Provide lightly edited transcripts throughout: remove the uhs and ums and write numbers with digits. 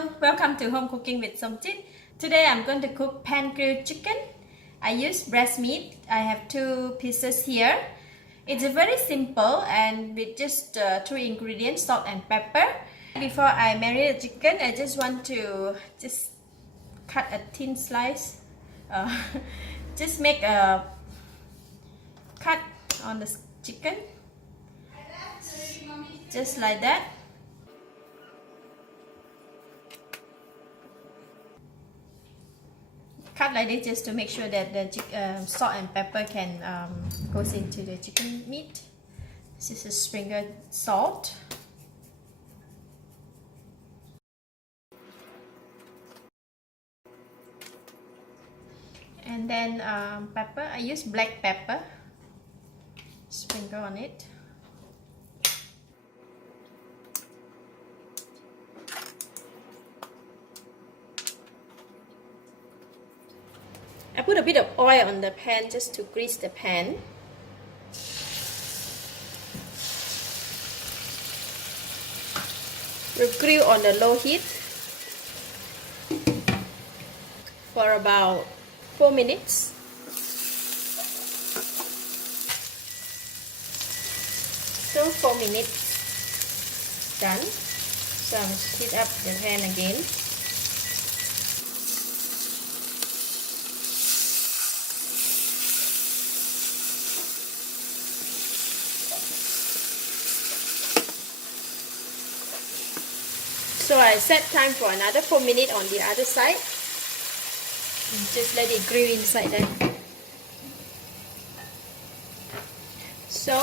Hello, welcome to Home Cooking with Somjit. Today I'm going to cook pan-grilled chicken. I use breast meat. I have 2 pieces here. It's very simple and with just 3 ingredients, salt and pepper. Before I marinate the chicken, I just want to cut a thin slice. Just make a cut on the chicken, just like that. Cut like this just to make sure that the salt and pepper can goes into the chicken meat. This is a sprinkled salt. And then pepper. I use black pepper. Sprinkle on it. I put a bit of oil on the pan just to grease the pan. We'll grill on the low heat for about 4 minutes. So 4 minutes done. So I'll heat up the pan again. So I set time for another 4 minutes on the other side. Just let it grill inside there. So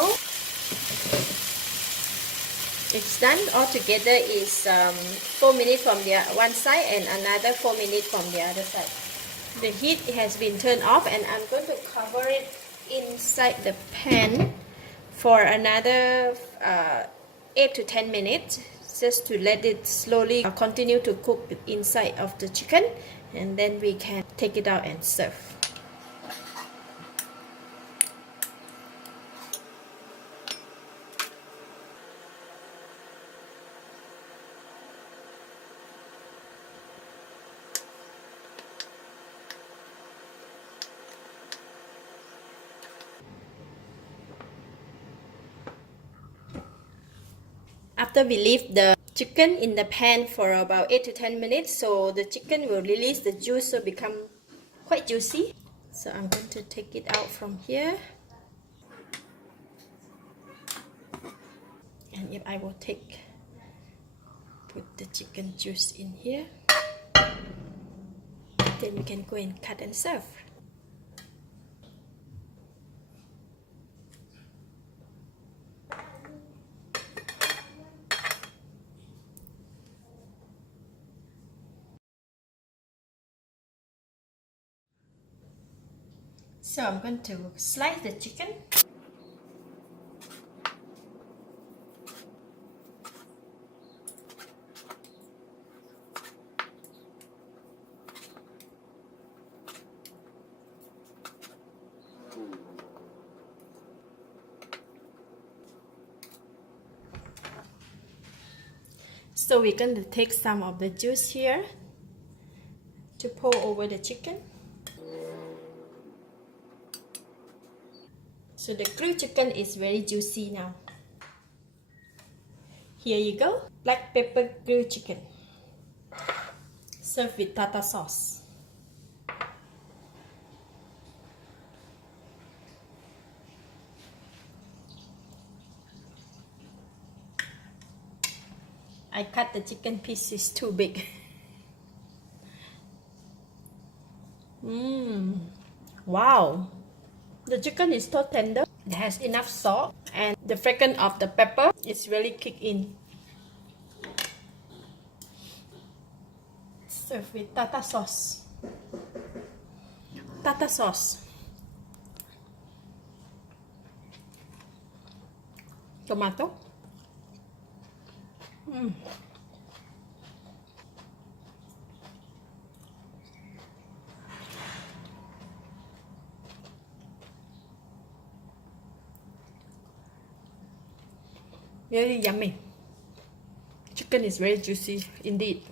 it's done. Altogether is 4 minutes from the one side and another 4 minutes from the other side. The heat has been turned off and I'm going to cover it inside the pan for another 8 to 10 minutes. Just to let it slowly continue to cook inside of the chicken, and then we can take it out and serve. After we leave the chicken in the pan for about 8 to 10 minutes, so the chicken will release the juice, so become quite juicy. So I'm going to take it out from here. And if I will put the chicken juice in here, then we can go and cut and serve. So I'm going to slice the chicken. So we're going to take some of the juice here to pour over the chicken. So the grilled chicken is very juicy now. Here you go, black pepper grilled chicken. Served with tartar sauce. I cut the chicken pieces too big. Wow! The chicken is so tender. It has enough salt and the fragrance of the pepper is really kicked in. Served with tartar sauce. Tartar sauce. Tomato. Very yummy. Chicken is very juicy indeed.